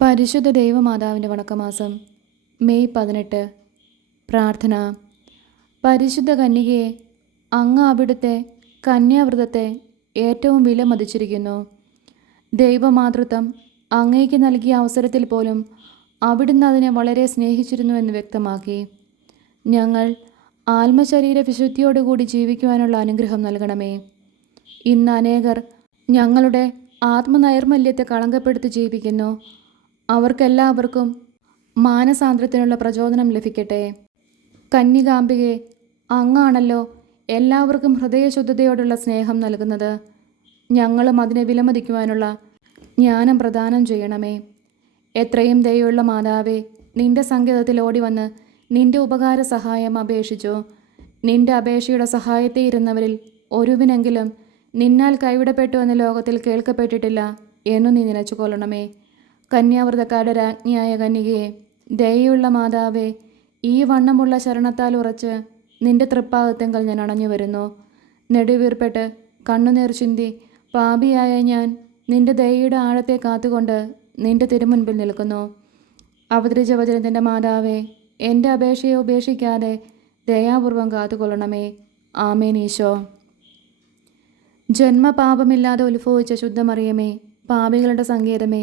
പരിശുദ്ധ ദൈവമാതാവിന്റെ വണക്കമാസം മെയ് പതിനെട്ട്. പ്രാർത്ഥന. പരിശുദ്ധ കന്യകയെ അങ്ങ് അവിടുത്തെ കന്യാവ്രതത്തെ ഏറ്റവും വില മതിച്ചിരിക്കുന്നു. ദൈവമാതൃത്വം അങ്ങേക്ക് നൽകിയ അവസരത്തിൽ പോലും അവിടുന്ന് അതിനെ വളരെ സ്നേഹിച്ചിരുന്നുവെന്ന് വ്യക്തമാക്കി. ഞങ്ങൾ ആത്മശരീര വിശുദ്ധിയോടുകൂടി ജീവിക്കുവാനുള്ള അനുഗ്രഹം നൽകണമേ. ഇന്ന് അനേകർ ഞങ്ങളുടെ ആത്മനൈർമല്യത്തെ കളങ്കപ്പെടുത്തി ജീവിക്കുന്നു. അവർക്കെല്ലാവർക്കും മാനസാന്തരത്തിനുള്ള പ്രചോദനം ലഭിക്കട്ടെ. കന്യകാംബികെ അങ്ങാണല്ലോ എല്ലാവർക്കും ഹൃദയശുദ്ധതയോടുള്ള സ്നേഹം നൽകുന്നത്. ഞങ്ങളും അതിനെ വിലമതിക്കുവാനുള്ള ജ്ഞാനം പ്രദാനം ചെയ്യണമേ. എത്രയും ദയുള്ള മാതാവേ നിന്റെ സങ്കേതത്തിൽ ഓടി വന്ന് നിന്റെ ഉപകാര സഹായം അപേക്ഷിച്ചു. നിന്റെ അപേക്ഷയുടെ സഹായത്തെ ഇരുന്നവരിൽ ഒരുവിനെങ്കിലും നിന്നാൽ കൈവിടപ്പെട്ടു എന്ന ലോകത്തിൽ കേൾക്കപ്പെട്ടിട്ടില്ല എന്നു നീ നിലച്ചു കൊള്ളണമേ കന്യാവ്രതക്കാരുടെ രാജ്ഞിയായ കന്യകയെ ദയുള്ള മാതാവേ ഈ വണ്ണമുള്ള ശരണത്താൽ ഉറച്ച് നിന്റെ തൃപ്പാകത്വങ്ങൾ ഞാൻ അണഞ്ഞു വരുന്നു നെടുവീർപ്പെട്ട് കണ്ണുനീർ ചിന്തി പാപിയായ ഞാൻ നിന്റെ ദയയുടെ ആഴത്തെ കാത്തുകൊണ്ട് നിന്റെ തിരുമുൻപിൽ നിൽക്കുന്നു. അവതരിച്ച വചനത്തിന്റെ മാതാവേ എന്റെ അപേക്ഷയെ ഉപേക്ഷിക്കാതെ ദയാപൂർവം കാത്തുകൊള്ളണമേ. ആമേനീശോ ജന്മപാപമില്ലാതെ ഉത്ഭവിച്ച ശുദ്ധമറിയമേ പാപികളുടെ സങ്കേതമേ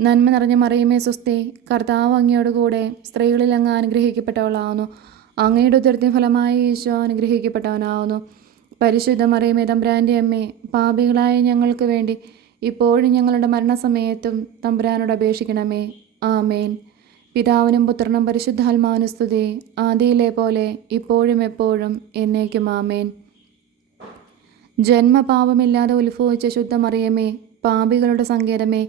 നന്മ നിറഞ്ഞ മറിയമേ സ്വസ്തി കർത്താവ് അങ്ങയോടുകൂടെ സ്ത്രീകളിൽ അങ്ങ് അനുഗ്രഹിക്കപ്പെട്ടവളാവുന്നു. അങ്ങയുടെ ഉദരത്തിന് ഫലമായി ഈശോ അനുഗ്രഹിക്കപ്പെട്ടവനാവുന്നു. പരിശുദ്ധ മറിയമേ തമ്പുരാന്റെ അമ്മേ പാപികളായ ഞങ്ങൾക്ക് വേണ്ടി ഇപ്പോഴും ഞങ്ങളുടെ മരണസമയത്തും തമ്പുരാനോട് അപേക്ഷിക്കണമേ. ആമേൻ. പിതാവിനും പുത്രനും പരിശുദ്ധാത്മാനുസ്തുതി ആദിയിലെ പോലെ ഇപ്പോഴും എപ്പോഴും എന്നേക്കും ആമേൻ. ജന്മപാപമില്ലാതെ ഉത്ഭവിച്ച ശുദ്ധമറിയമേ പാപികളുടെ സങ്കേതമേ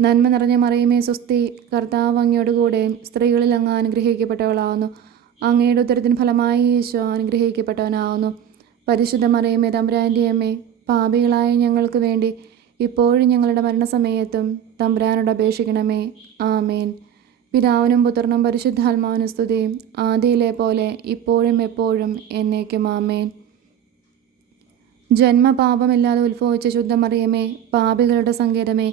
നന്മ നിറഞ്ഞ മറിയമേ സ്വസ്തി. കർത്താവ് അങ്ങയോടുകൂടെ സ്ത്രീകളിൽ അങ്ങ് അനുഗ്രഹിക്കപ്പെട്ടവളാവുന്നു. അങ്ങയുടെ ഉത്തരത്തിന് ഫലമായി ഈശോ അനുഗ്രഹിക്കപ്പെട്ടവനാവുന്നു. പരിശുദ്ധ മറിയമേ തമ്പുരാന്റെ അമ്മേ പാപികളായ ഞങ്ങൾക്ക് വേണ്ടി ഇപ്പോഴും ഞങ്ങളുടെ മരണസമയത്തും തമ്പുരാനോട് അപേക്ഷിക്കണമേ. ആമേൻ. പിതാവിനും പുത്രനും പരിശുദ്ധാത്മാവിനും സ്തുതിയും ആദിയിലെ പോലെ ഇപ്പോഴും എപ്പോഴും എന്നേക്കും ആമേൻ. ജന്മപാപമില്ലാതെ ഉത്ഭവിച്ച ശുദ്ധമറിയമേ പാപികളുടെ സങ്കേതമേ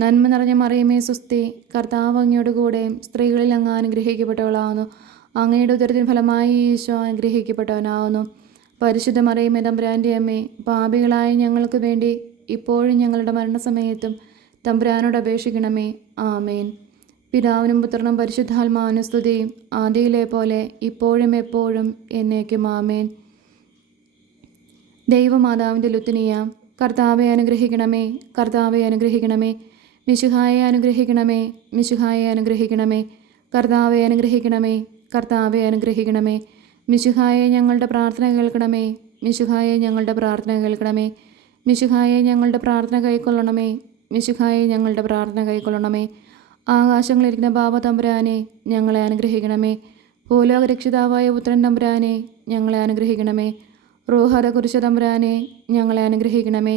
നന്മ നിറഞ്ഞ മറിയമേ സുസ്തി കർത്താവ് അങ്ങയുടെ കൂടെ സ്ത്രീകളിൽ അങ്ങ് അനുഗ്രഹിക്കപ്പെട്ടവളാവുന്നു. അങ്ങയുടെ ഉദരത്തിന് ഫലമായി ഈശോ അനുഗ്രഹിക്കപ്പെട്ടവനാവുന്നു. പരിശുദ്ധ മറിയമേ തമ്പുരാന്റെ അമ്മേ പാപികളായ ഞങ്ങൾക്ക് വേണ്ടി ഇപ്പോഴും ഞങ്ങളുടെ മരണസമയത്തും തമ്പുരാനോട് അപേക്ഷിക്കണമേ. ആമേൻ. പിതാവിനും പുത്രനും പരിശുദ്ധാത്മാവിനും ആദിയിലെ പോലെ ഇപ്പോഴും എപ്പോഴും എന്നേക്കും ആമേൻ. ദൈവമാതാവിന്റെ ലുത്തിനിയ കർത്താവെ അനുഗ്രഹിക്കണമേ കർത്താവെ അനുഗ്രഹിക്കണമേ. മിശുഹായെ അനുഗ്രഹിക്കണമേ മിശുഹായെ അനുഗ്രഹിക്കണമേ കർത്താവെ അനുഗ്രഹിക്കണമേ കർത്താവെ അനുഗ്രഹിക്കണമേ. മിശുഹായെ ഞങ്ങളുടെ പ്രാർത്ഥന കേൾക്കണമേ മിശുഹായെ ഞങ്ങളുടെ പ്രാർത്ഥന കേൾക്കണമേ. മിശുഹായെ ഞങ്ങളുടെ പ്രാർത്ഥന കൈക്കൊള്ളണമേ മിശുഹായെ ഞങ്ങളുടെ പ്രാർത്ഥന കൈക്കൊള്ളണമേ. ആകാശങ്ങളിരിക്കുന്ന ബാബ തമ്പുരാനെ ഞങ്ങളെ അനുഗ്രഹിക്കണമേ. ഭൂലോകരക്ഷിതാവായ പുത്രൻ തമ്പുരാനെ ഞങ്ങളെ അനുഗ്രഹിക്കണമേ. റോഹത കുരിശ തമ്പുരാനെ ഞങ്ങളെ അനുഗ്രഹിക്കണമേ.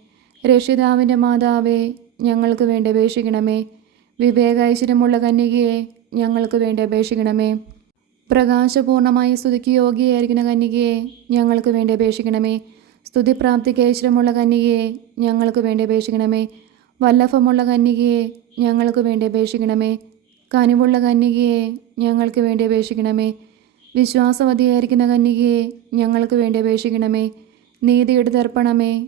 രക്ഷിതാവിന്റെ മാതാവേ ഞങ്ങൾക്ക് വേണ്ടി അപേക്ഷിക്കണമേ. വിവേകൈശ്വര്യമുള്ള കന്യകയെ ഞങ്ങൾക്ക് വേണ്ടി അപേക്ഷിക്കണമേ. പ്രകാശപൂർണമായി സ്തുതിക്ക് യോഗ്യയായിരിക്കുന്ന കന്യകയെ ഞങ്ങൾക്ക് വേണ്ടി അപേക്ഷിക്കണമേ. സ്തുതിപ്രാപ്തിക്ക് ഐശ്വര്യമുള്ള കന്യകയെ ഞങ്ങൾക്ക് വേണ്ടി അപേക്ഷിക്കണമേ. വല്ലഭമുള്ള കന്യകയെ ഞങ്ങൾക്ക് വേണ്ടി അപേക്ഷിക്കണമേ. കനിവുള്ള കന്യകയെ ഞങ്ങൾക്ക് വേണ്ടി അപേക്ഷിക്കണമേ. വിശ്വാസവതിയായിരിക്കുന്ന കന്യകയെ ഞങ്ങൾക്ക് വേണ്ടി അപേക്ഷിക്കണമേ. നീതിയുടെ ദർപ്പണമേ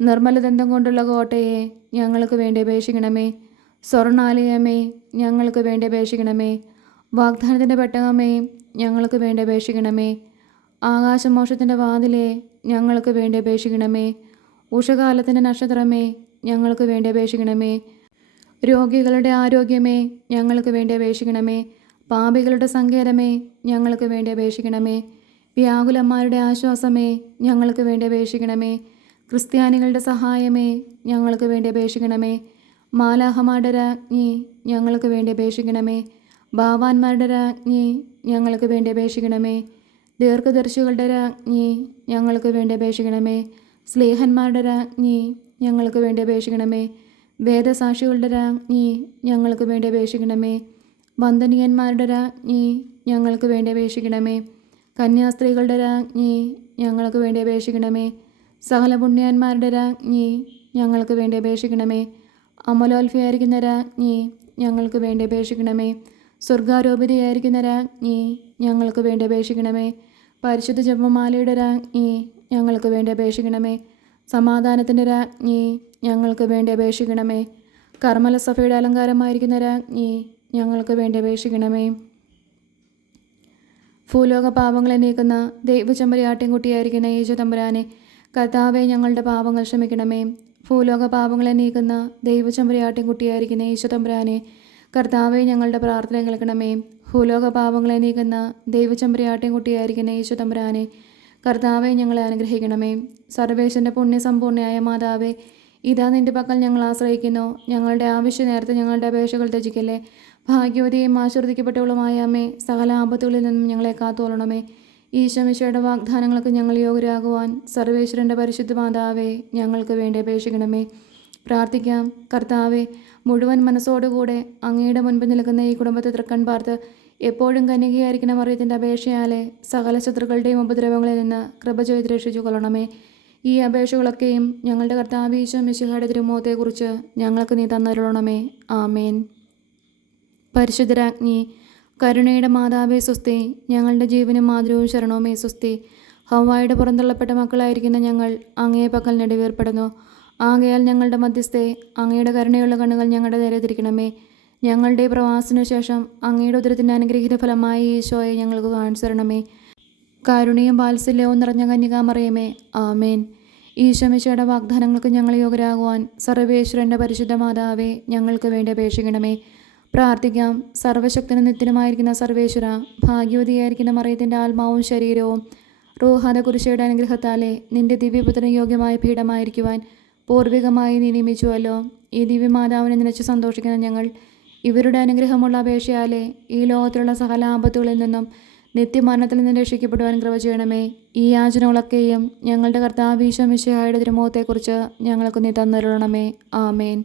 നിർമ്മലദന്തം കൊണ്ടുള്ള കോട്ടയെ ഞങ്ങൾക്ക് വേണ്ടി അപേക്ഷിക്കണമേ. സ്വർണാലയമേ ഞങ്ങൾക്ക് വേണ്ടി അപേക്ഷിക്കണമേ. വാഗ്ദാനത്തിന്റെ പെട്ടകമേ ഞങ്ങൾക്ക് വേണ്ടി അപേക്ഷിക്കണമേ. ആകാശമോഷത്തിന്റെ വാതിലെ ഞങ്ങൾക്ക് വേണ്ടി അപേക്ഷിക്കണമേ. ഉഷകാലത്തിന്റെ നക്ഷത്രമേ ഞങ്ങൾക്ക് വേണ്ടി അപേക്ഷിക്കണമേ. രോഗികളുടെ ആരോഗ്യമേ ഞങ്ങൾക്ക് വേണ്ടി അപേക്ഷിക്കണമേ. പാപികളുടെ സങ്കേതമേ ഞങ്ങൾക്ക് വേണ്ടി അപേക്ഷിക്കണമേ. വ്യാകുലന്മാരുടെ ആശ്വാസമേ ഞങ്ങൾക്ക് വേണ്ടി അപേക്ഷിക്കണമേ. ക്രിസ്ത്യാനികളുടെ സഹായമേ ഞങ്ങൾക്ക് വേണ്ടി അപേക്ഷിക്കണമേ. മാലാഹമാരുടെ രാജ്ഞി ഞങ്ങൾക്ക് വേണ്ടി അപേക്ഷിക്കണമേ. ഭാവാന്മാരുടെ രാജ്ഞി ഞങ്ങൾക്ക് വേണ്ടി അപേക്ഷിക്കണമേ. ദീർഘദർശികളുടെ രാജ്ഞി ഞങ്ങൾക്ക് വേണ്ടി അപേക്ഷിക്കണമേ. സ്നേഹന്മാരുടെ രാജ്ഞി ഞങ്ങൾക്ക് വേണ്ടി അപേക്ഷിക്കണമേ. വേദസാക്ഷികളുടെ രാജ്ഞി ഞങ്ങൾക്ക് വേണ്ടി അപേക്ഷിക്കണമേ. വന്ദനീയന്മാരുടെ രാജ്ഞി ഞങ്ങൾക്ക് വേണ്ടി അപേക്ഷിക്കണമേ. കന്യാസ്ത്രീകളുടെ രാജ്ഞി ഞങ്ങൾക്ക് വേണ്ടി അപേക്ഷിക്കണമേ. സകല പുണ്യന്മാരുടെ രാജ്ഞി ഞങ്ങൾക്ക് വേണ്ടി അപേക്ഷിക്കണമേ. അമലോൽഫയായിരിക്കുന്ന രാജ്ഞി ഞങ്ങൾക്ക് വേണ്ടി അപേക്ഷിക്കണമേ. സ്വർഗാരോപിതയായിരിക്കുന്ന രാജ്ഞി ഞങ്ങൾക്ക് വേണ്ടി അപേക്ഷിക്കണമേ. പരിശുദ്ധ ജപമാലയുടെ രാജ്ഞി ഞങ്ങൾക്ക് വേണ്ടി അപേക്ഷിക്കണമേ. സമാധാനത്തിന്റെ രാജ്ഞി ഞങ്ങൾക്ക് വേണ്ടി അപേക്ഷിക്കണമേ. കർമ്മല സഭയുടെ അലങ്കാരമായിരിക്കുന്ന രാജ്ഞി ഞങ്ങൾക്ക് വേണ്ടി അപേക്ഷിക്കണമേ. ഭൂലോക പാപങ്ങളെ നീക്കുന്ന ദൈവചമ്പരി ആട്ടിൻകുട്ടിയായിരിക്കുന്ന യേശു തമ്പുരാനെ കർത്താവെ ഞങ്ങളുടെ പാപങ്ങൾ ക്ഷമിക്കണമേ. ഭൂലോക പാപങ്ങളെ നീക്കുന്ന ദൈവചമ്പരി കുട്ടിയായിരിക്കുന്ന യേശു തമ്പുരാനെ കർത്താവെ ഞങ്ങളുടെ പ്രാർത്ഥന കേൾക്കണമേ. ഭൂലോക പാപങ്ങളെ നീക്കുന്ന ദൈവചമ്പരി കുട്ടിയായിരിക്കുന്ന യേശു തമ്പുരാനെ കർത്താവെ ഞങ്ങളെ അനുഗ്രഹിക്കണമേ. സർവേശന്റെ പുണ്യസമ്പൂർണയായ മാതാവേ ഇതാ നിന്റെ പക്കൽ ഞങ്ങൾ ആശ്രയിക്കുന്നു. ഞങ്ങളുടെ ആവശ്യ നേരത്തെ ഞങ്ങളുടെ അപേക്ഷകൾ ത്യജിക്കല്ലേ. ഭാഗ്യവതിയും ആശീർവദിക്കപ്പെട്ടവളുമായ അമ്മേ സകല ആപത്തുകളിൽ നിന്നും ഞങ്ങളെ കാത്തോളണമേ ഈശോമിശയുടെ വാഗ്ദാനങ്ങൾക്ക് ഞങ്ങൾ യോഗ്യരാകുവാൻ സർവേശ്വരന്റെ പരിശുദ്ധ മാതാവേ ഞങ്ങൾക്ക് വേണ്ടി അപേക്ഷിക്കണമേ. പ്രാർത്ഥിക്കാം. കർത്താവെ മുഴുവൻ മനസ്സോടുകൂടെ അങ്ങയുടെ മുൻപിൽ നിൽക്കുന്ന ഈ കുടുംബത്തെ തൃക്കൺ പാർത്ത് എപ്പോഴും കന്യകയായിരിക്കണം അറിയത്തിന്റെ അപേക്ഷയാലെ സകല ശത്രുക്കളുടെയും ഉപദ്രവങ്ങളിൽ നിന്ന് കൃപ ചെയ്ത് രക്ഷിച്ചു കൊള്ളണമേ ഈ അപേക്ഷകളൊക്കെയും ഞങ്ങളുടെ കർത്താവ് ഈശോ മിശിഹയുടെ തിരുമുഖത്തെക്കുറിച്ച് ഞങ്ങൾക്ക് നീ തന്നരുളണമേ. ആമേൻ. പരിശുദ്ധരാജ്ഞി കരുണയുടെ മാതാവേ സ്വസ്തി ഞങ്ങളുടെ ജീവനും മാതൃവും ശരണവുമേ സ്വസ്തി. ഹവായുടെ പുറന്തള്ളപ്പെട്ട മക്കളായിരിക്കുന്ന ഞങ്ങൾ അങ്ങയെ പക്കൽ നെടുവേർപ്പെടുന്നു. ആകയാൽ ഞങ്ങളുടെ മധ്യസ്ഥെ അങ്ങയുടെ കരുണയുള്ള കണ്ണുകൾ ഞങ്ങളുടെ നേരെ തിരിക്കണമേ. ഞങ്ങളുടെ പ്രവാസത്തിനു ശേഷം അങ്ങയുടെ ഉദരത്തിന്റെ അനുഗ്രഹീത ഫലമായി ഈശോയെ ഞങ്ങൾക്ക് കാണിച്ചു തരണമേ കാരുണ്യവും വാത്സല്യവും നിറഞ്ഞ കന്യകാമറിയമേ ആമേൻ. ഈശോമിശയുടെ വാഗ്ദാനങ്ങൾക്ക് ഞങ്ങൾ യോഗ്യരാകുവാൻ സർവേശ്വരന്റെ പരിശുദ്ധ മാതാവേ ഞങ്ങൾക്ക് വേണ്ടി അപേക്ഷിക്കണമേ. പ്രാർത്ഥിക്കാം. സർവശക്തനും നിത്യനുമായിരിക്കുന്ന സർവേശ്വര ഭാഗ്യവതിയായിരിക്കുന്ന മറിയത്തിന്റെ ആത്മാവും ശരീരവും റൂഹാദ കുരിശയുടെ അനുഗ്രഹത്താലെ നിന്റെ ദിവ്യപുത്രന് യോഗ്യമായ പീഠമായിരിക്കുവാൻ പൂർവികമായി നീ നിയമിച്ചുവല്ലോ. ഈ ദിവ്യമാതാവിനെ നിനച്ച് സന്തോഷിക്കുന്ന ഞങ്ങൾ ഇവരുടെ അനുഗ്രഹമുള്ള അപേക്ഷയാലെ ഈ ലോകത്തിലുള്ള സകല ആപത്തുകളിൽ നിന്നും നിത്യമരണത്തിൽ നിന്ന് രക്ഷിക്കപ്പെടുവാൻ കൃപ ചെയ്യണമേ. ഈ യാചനകളൊക്കെയും ഞങ്ങളുടെ കർത്താവ് ഈശോമിശിഹായുടെ തിരുമുഖത്തെക്കുറിച്ച് ഞങ്ങൾക്ക് നീ തന്നരുളണമേ. ആമേൻ.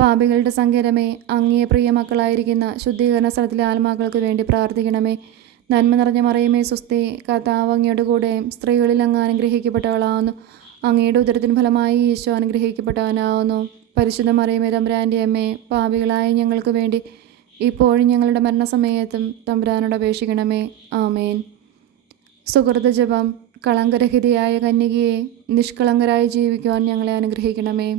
പാപികളുടെ സങ്കേതമേ അങ്ങേ പ്രിയ മക്കളായിരിക്കുന്ന ശുദ്ധീകരണ സ്ഥലത്തിലെ ആത്മാക്കൾക്ക് വേണ്ടി പ്രാർത്ഥിക്കണമേ. നന്മ നിറഞ്ഞ മറിയമേ സുസ്തി കർത്താവ് അങ്ങയുടെ കൂടെ സ്ത്രീകളിൽ അങ്ങ് അനുഗ്രഹിക്കപ്പെട്ടവളാകുന്നു അങ്ങയുടെ ഉദരത്തിന് ഫലമായി ഈശോ അനുഗ്രഹിക്കപ്പെട്ടവനാവുന്നു. പരിശുദ്ധ മറിയമേ തമ്പുരാന്റെ അമ്മേ പാപികളായ ഞങ്ങൾക്ക് വേണ്ടി ഇപ്പോഴും ഞങ്ങളുടെ മരണസമയത്തും തമ്പുരാനോട് അപേക്ഷിക്കണമേ. ആമേൻ. സുഹൃത ജപം കളങ്കരഹിതയായ കന്യകയെ നിഷ്കളങ്കരായി ജീവിക്കുവാൻ ഞങ്ങളെ അനുഗ്രഹിക്കണമേ.